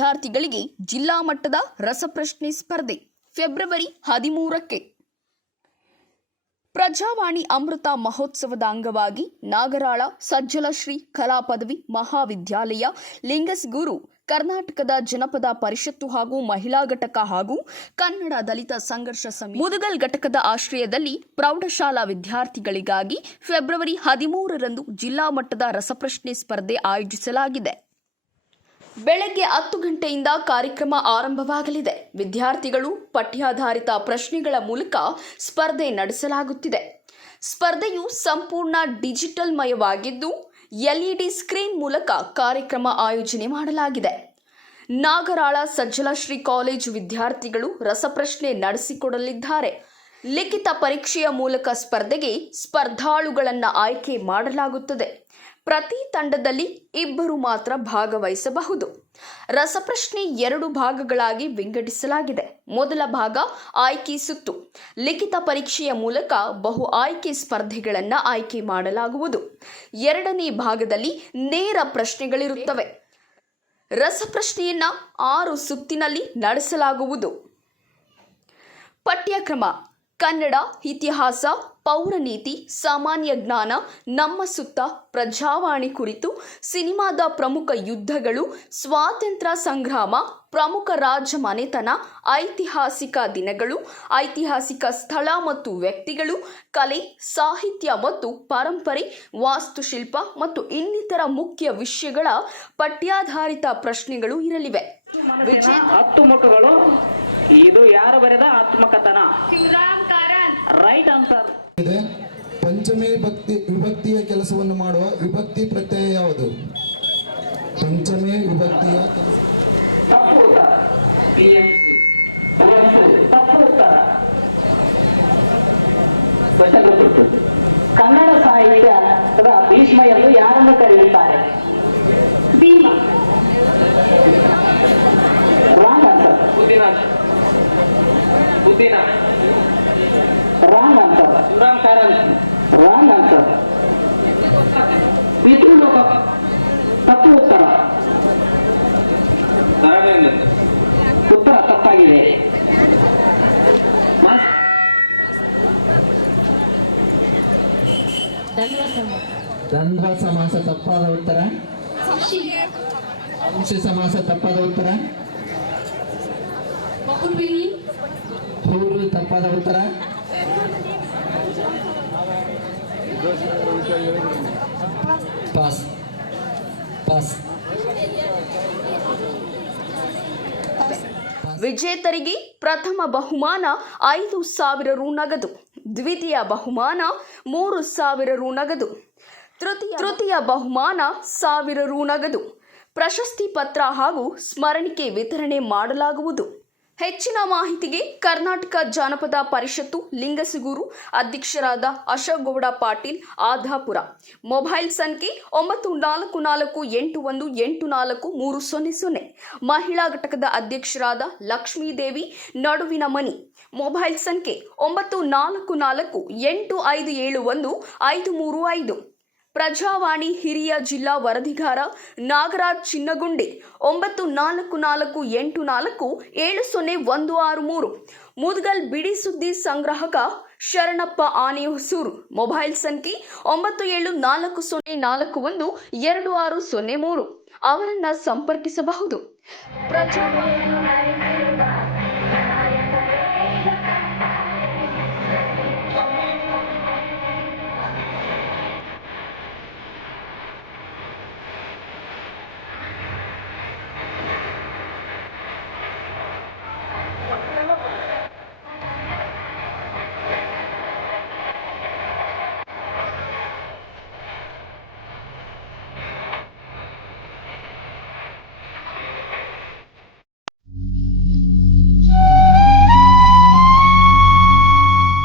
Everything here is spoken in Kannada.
ವಿದ್ಯಾರ್ಥಿಗಳಿಗೆ ಜಿಲ್ಲಾ ಮಟ್ಟದ ರಸಪ್ರಶ್ನೆ ಸ್ಪರ್ಧೆ ಫೆಬ್ರವರಿ 13ಕ್ಕೆ. ಪ್ರಜಾವಾಣಿ ಅಮೃತ ಮಹೋತ್ಸವದ ಅಂಗವಾಗಿ ನಾಗರಾಳ ಸಜ್ಜಲ ಶ್ರೀ ಕಲಾ ಪದವಿ ಮಹಾವಿದ್ಯಾಲಯ, ಲಿಂಗಸ್ಗೂರು, ಕರ್ನಾಟಕದ ಜನಪದ ಪರಿಷತ್ತು ಹಾಗೂ ಮಹಿಳಾ ಘಟಕ ಹಾಗೂ ಕನ್ನಡ ದಲಿತ ಸಂಘರ್ಷ ಸಮಿತಿ ಮುದಗಲ್ ಘಟಕದ ಆಶ್ರಯದಲ್ಲಿ ಪ್ರೌಢಶಾಲಾ ವಿದ್ಯಾರ್ಥಿಗಳಿಗಾಗಿ ಫೆಬ್ರವರಿ 13ರಂದು ಜಿಲ್ಲಾ ಮಟ್ಟದ ರಸಪ್ರಶ್ನೆ ಸ್ಪರ್ಧೆ ಆಯೋಜಿಸಲಾಗಿದೆ. ಬೆಳಗ್ಗೆ 10 ಗಂಟೆಯಿಂದ ಕಾರ್ಯಕ್ರಮ ಆರಂಭವಾಗಲಿದೆ. ವಿದ್ಯಾರ್ಥಿಗಳು ಪಠ್ಯಾಧಾರಿತ ಪ್ರಶ್ನೆಗಳ ಮೂಲಕ ಸ್ಪರ್ಧೆ ನಡೆಸಲಾಗುತ್ತಿದೆ. ಸ್ಪರ್ಧೆಯು ಸಂಪೂರ್ಣ ಡಿಜಿಟಲ್ ಮಯವಾಗಿದ್ದು ಎಲ್ಇಡಿ ಸ್ಕ್ರೀನ್ ಮೂಲಕ ಕಾರ್ಯಕ್ರಮ ಆಯೋಜನೆ ಮಾಡಲಾಗಿದೆ. ನಾಗರಾಳ ಸಜ್ಜಲ ಶ್ರೀ ಕಾಲೇಜು ವಿದ್ಯಾರ್ಥಿಗಳು ರಸಪ್ರಶ್ನೆ ನಡೆಸಿಕೊಡಲಿದ್ದಾರೆ. ಲಿಖಿತ ಪರೀಕ್ಷೆಯ ಮೂಲಕ ಸ್ಪರ್ಧೆಗೆ ಸ್ಪರ್ಧಾಳುಗಳನ್ನು ಆಯ್ಕೆ ಮಾಡಲಾಗುತ್ತದೆ. ಪ್ರತಿ ತಂಡದಲ್ಲಿ 2 ಮಾತ್ರ ಭಾಗವಹಿಸಬಹುದು. ರಸಪ್ರಶ್ನೆ 2 ಭಾಗಗಳಾಗಿ ವಿಂಗಡಿಸಲಾಗಿದೆ. ಮೊದಲ ಭಾಗ ಆಯ್ಕೆ ಸುತ್ತು. ಲಿಖಿತ ಪರೀಕ್ಷೆಯ ಮೂಲಕ ಬಹು ಆಯ್ಕೆ ಸ್ಪರ್ಧೆಗಳನ್ನು ಆಯ್ಕೆ ಮಾಡಲಾಗುವುದು. 2ನೇ ಭಾಗದಲ್ಲಿ ನೇರ ಪ್ರಶ್ನೆಗಳಿರುತ್ತವೆ. ರಸಪ್ರಶ್ನೆಯನ್ನ 6 ಸುತ್ತಿನಲ್ಲಿ ನಡೆಸಲಾಗುವುದು. ಪಠ್ಯಕ್ರಮ: ಕನ್ನಡ, ಇತಿಹಾಸ, ಪೌರನೀತಿ, ಸಾಮಾನ್ಯ ಜ್ಞಾನ, ನಮ್ಮ ಸುತ್ತ, ಪ್ರಜಾವಾಣಿ ಕುರಿತು, ಸಿನಿಮಾದ ಪ್ರಮುಖ ಯುದ್ಧಗಳು, ಸ್ವಾತಂತ್ರ್ಯ ಸಂಗ್ರಾಮ, ಪ್ರಮುಖ ರಾಜ ಮನೆತನ, ಐತಿಹಾಸಿಕ ದಿನಗಳು, ಐತಿಹಾಸಿಕ ಸ್ಥಳ ಮತ್ತು ವ್ಯಕ್ತಿಗಳು, ಕಲೆ, ಸಾಹಿತ್ಯ ಮತ್ತು ಪರಂಪರೆ, ವಾಸ್ತುಶಿಲ್ಪ ಮತ್ತು ಇನ್ನಿತರ ಮುಖ್ಯ ವಿಷಯಗಳ ಪಠ್ಯಾಧಾರಿತ ಪ್ರಶ್ನೆಗಳು ಇರಲಿವೆ. ಮನಸ್ಸಿನ 10 ಮುಖಗಳು. ಇದು ಯಾರು ಬರೆದ ಆತ್ಮಕಥನ? ಶಿವರಾಮ್ ಕಾರಂತ್. Right answer. ಪಂಚಮಿ ವಿಭಕ್ತಿಯ ಕೆಲಸವನ್ನು ಮಾಡುವ ವಿಭಕ್ತಿ ಪ್ರತ್ಯಯ ಯಾವುದು? ಪಂಚಮಿ ವಿಭಕ್ತಿಯ ತಪ್ಪು ಉತ್ತರ. ತಪ್ಪು ಉತ್ತರ. ಕನ್ನಡ ಸಾಹಿತ್ಯದ ಭೀಷ್ಮ ಎಂದು ಯಾರನ್ನು ಕರೆಯುತ್ತಾರೆ? ಭೀಮ. Wrong answer. ಬುದ್ಧಿನ. Wrong answer. Shivaram Karanth. Wrong answer. ಪಿತೃಲೋಕ. ತಪ್ಪು ಉತ್ತರ. ಉತ್ತರ ತಪ್ಪಾಗಿದೆ. ದ್ವಂದ್ವ ಸಮಾಸ ತಪ್ಪಾದ ಉತ್ತರ. ಅಂಶ ಸಮಾಸ ತಪ್ಪಾದ ಉತ್ತರ. ಪೂರ್ವ ತಪ್ಪಾದ ಉತ್ತರ. ಪಾಸ್. ಪಾಸ್. ವಿಜೇತರಿಗೆ ಪ್ರಥಮ ಬಹುಮಾನ 5,000 ರು ನಗದು, ದ್ವಿತೀಯ ಬಹುಮಾನ 3,000 ರು ನಗದು, ತೃತೀಯ ಬಹುಮಾನ 1,000 ರು ನಗದು, ಪ್ರಶಸ್ತಿ ಪತ್ರ ಹಾಗೂ ಸ್ಮರಣಿಕೆ ವಿತರಣೆ ಮಾಡಲಾಗುವುದು. ಹೆಚ್ಚಿನ ಮಾಹಿತಿಗೆ ಕರ್ನಾಟಕ ಜಾನಪದ ಪರಿಷತ್ತು ಲಿಂಗಸಗೂರು ಅಧ್ಯಕ್ಷರಾದ ಅಶೋಕಗೌಡ ಪಾಟೀಲ್ ಆದಾಪುರ. ಮೊಬೈಲ್ ಸಂಖ್ಯೆ 9448184300. ಮಹಿಳಾ ಘಟಕದ ಅಧ್ಯಕ್ಷರಾದ ಲಕ್ಷ್ಮೀದೇವಿ ನಡುವಿನ ಮನಿ. ಮೊಬೈಲ್ ಸಂಖ್ಯೆ 9448571535. ಪ್ರಜಾವಾಣಿ ಹಿರಿಯ ಜಿಲ್ಲಾ ವರದಿಗಾರ ನಾಗರಾಜ್ ಚಿನ್ನಗುಂಡಿ 9448470163. ಮುದಗಲ್ ಬಿಡಿ ಸುದ್ದಿ ಸಂಗ್ರಾಹಕ ಶರಣಪ್ಪ ಆನೆಹೊಸೂರು. ಮೊಬೈಲ್ ಸಂಖ್ಯೆ 9740412603. ಅವರನ್ನ ಸಂಪರ್ಕಿಸಬಹುದು.